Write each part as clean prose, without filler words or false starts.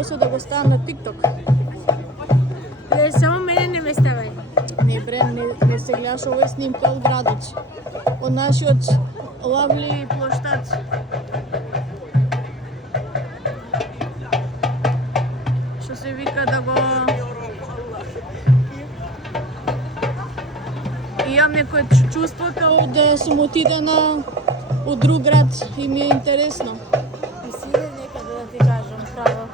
после да го ставам на TikTok. Не, само мене не ме ставај. Не бре, не се гледаш, ово е снимка од градот. Од нашиот лавли плоштад. Што се вика да го... Имам некој чувство као да сум отидена од друг град и ми е интересно. И си иде некаде да ти кажам право.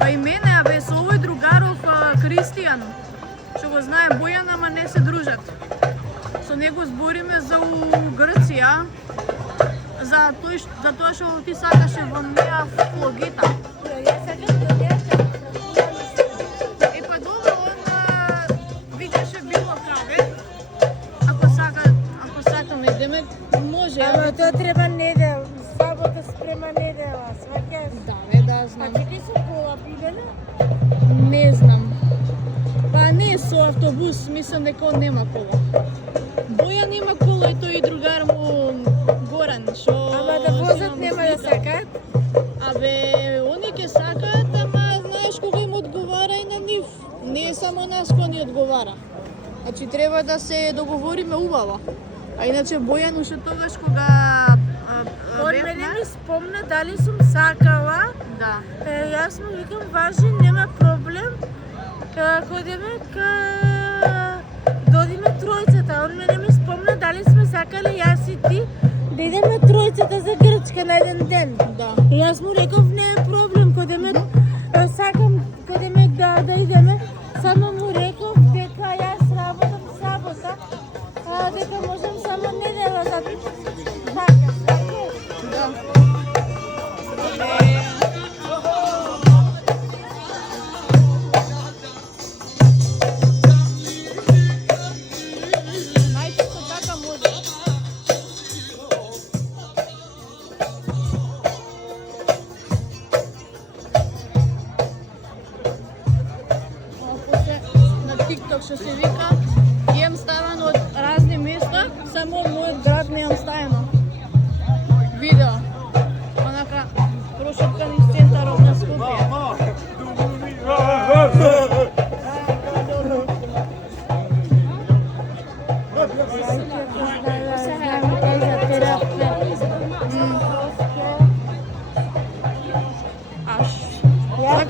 Па и мене, абе, со овој другаров Кристијан, што го знае Бојан, ама не се дружат. Со него збориме за у Грција, за тоа што ти сакаше во неа флогета. Јас сакам да дојдеш. Е па добро, он викаше било каде. Ако сакаме идеме, може. Ама тоа треба недел, сабота спрема недела, сваќаш? Да, бе, да, знам. А ти со кола бидена? Не знам. Па не со автобус, мислам дека он нема кола. Бојан има кола и тој и другар му Горан, што... Ама да возат нема да сакаат? Абе, они ќе сакаат, ама знаеш кога им одговара и на нив. Не е само нас кој ни одговара. Значи треба да се договориме убаво. А иначе Бојан уште тогаш кога Он мене ми спомна дали сум сакала. Да. Јас му викам важи, нема проблем. Ходиме додиме тројцата. Он мене ми спомна дали сме сакали јас и ти да идеме тројцата за Грчка на еден ден. Да. И јас му реков не е проблем, сакам кодеме да идеме. Само му реков дека јас работам сабота, дека можам само недела да така. Да. Најчесто така може. На TikTok што се вика, имам ставано од разни места, само од мојот град не имам ставено. Видео. Онака прошеткан из центарот на Скопје.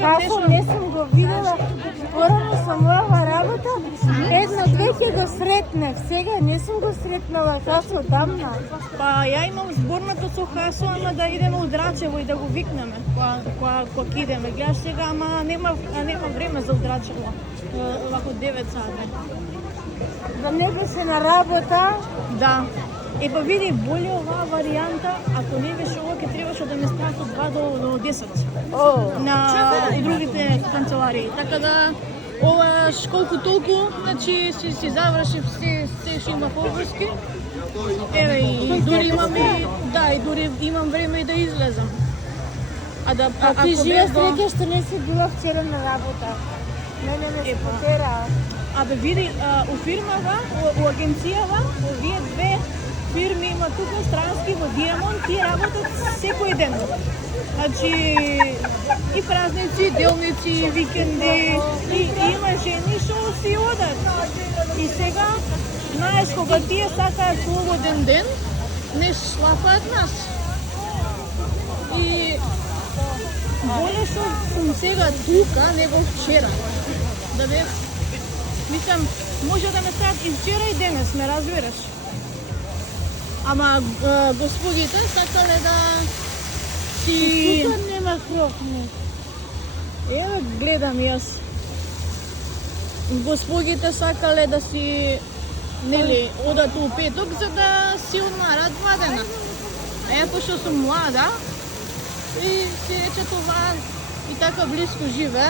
Јас не сум го видела, порано сум мојава работа, едно-две ќе го сретнев, сега не сум го сретнала, Хасо дамна. Па ја имам зборната со Хасо, ама да идеме од Рачево и да го викнеме кога ќе идеме. Гледаш сега, ама нема време за од Рачево, вако 9 сати. Да не беше на работа. Да. Е, па види, боле оваа варијанта, ако не беше ова, ќе требаше да ме стават од 2 до 10 на другите канцеларии. Така да, ова колку толку, значи си завршив се што има поврски. Еве и дури имам и дури имам време и да излезам. А ти живееш среќа што не си била вчера на работа. Мене ме спотера. Абе види, у фирмава, у агенцијава, овие две фирми има тука странски во Диамонт и работат секој ден. Значи и празници, и делници, и викенди, и има жени што си одат. И сега, знаеш, кога тие сакаат слободен ден, не шлапаат нас. И боле што сум сега тука, него вчера. Да бев, мислам, може да ме стават и вчера и денес, ме разбираш. Ама господите сакале да си... Тука нема хрохне. Еве гледам јас. Господите сакале да си, нели, одат у петок за да си одмарат 2 дена. А ја пошто сум млада и си рече това и така близко живе.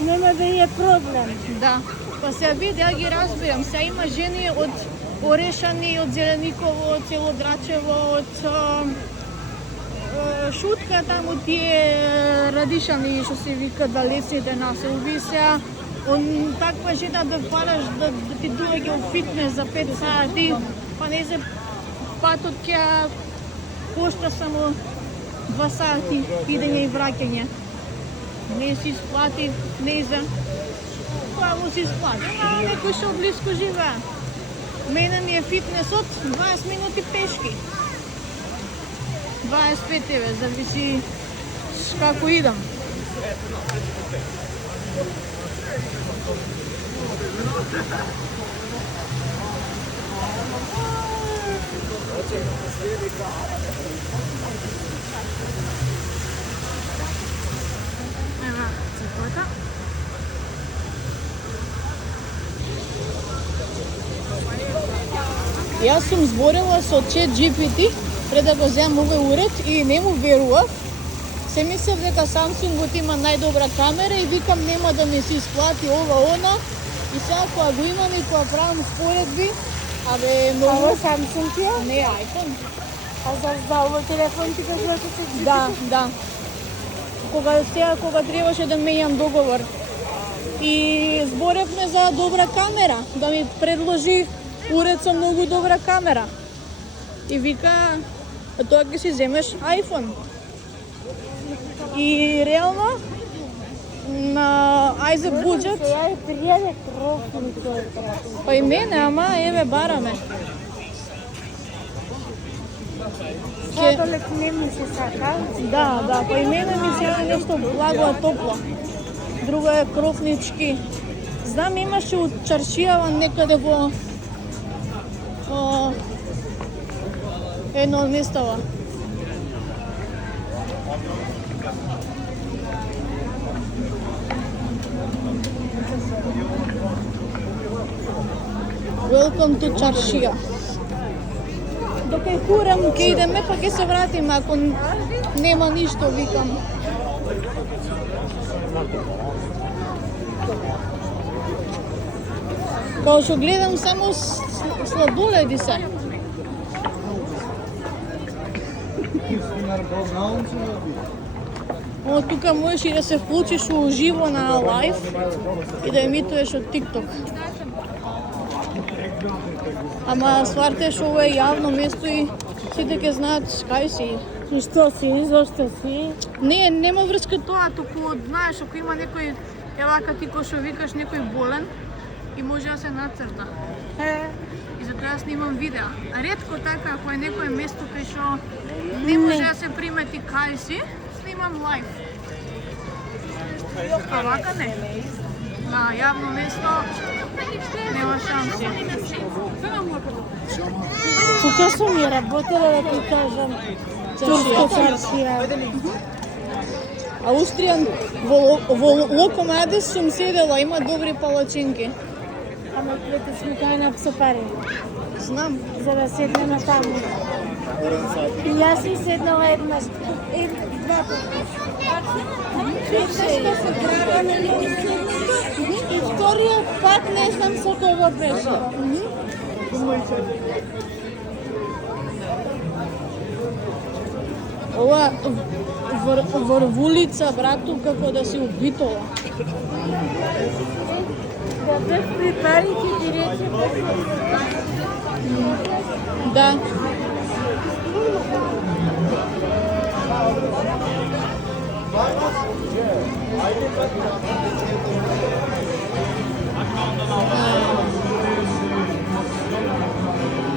Нема да е проблем. Да. Па се види, ја ги разбирам. Се има жени од Орешани, од Зелениково, од село Драчево, од Шутка, таму тие Радишани, што се вика далеците населби се. Таква жена да параш да ти доаѓа у фитнес за 5 сати, па не се патот ќе кошта само 2 сати идење и враќање. не си сплати, не знам. Право си сплати, ама некој што близко живее. Мене ми е фитнесот 20 минути пешки. 25 еве, зависи како идам. Ева циклата. Јас сум зборила со ChatGPT пред да го земам овој уред и не му верував. Се мислев дека Samsung има најдобра камера и викам нема да ми се исплати ова она. И сега кога го имам и кога правам споредби, многу... Ова Samsung ти е? Не, iPhone. А за овој телефон ти кажува што се... Да. Кога требаше да менјам договор. И зборевме за добра камера, да ми предложи уред со многу добра камера. И вика, тоа ќе си земеш iPhone. И реално, на Isaac Budget... Ја е пријаде профил тој. Па и мене, ама еве бараме. Сладолед не ми се сака. Да, па и мене ми се јаде нешто благо топло. Друго е крофнички. Знам имаше од чаршијава некаде во едно од местава. Welcome to чаршија. Докај курам ќе идеме, па ќе се вратиме ако нема ништо, викам. Као што гледам само сладоледи се. О, тука можеш и да се вклучиш уживо на лайв и да емитуваш од TikTok. Ама стварте што ова е јавно место и сите ќе знаат кај си. И што си, зошто си? Не, нема врска тоа, туку знаеш ако има некој, евака ти кој што викаш некој болен и може да се нацрта. И затоа јас снимам видеа. А ретко така ако е некој место кај што не може да се примети кај си, снимам лайв. А вака не. На јавно место нема шанси. Тука сум ја работела да ти кажам. Турска чаршија. Аустријан во Локомадис сум седела, има добри палачинки. Ама твете сме кај на псопари. Знам. За да седнеме таму. И јас си седнала еднаш. Два пати. Еднаш се грабаме на и вториот пат не знам со кого беше. Ова врвулица, брату, како да си убитола. Да бев при пари ќе ти рече. Да.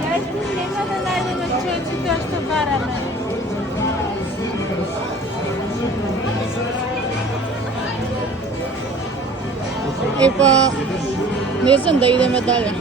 Јас нема да најдеме човече тоа што бараме. Епа, не знам да идеме дале.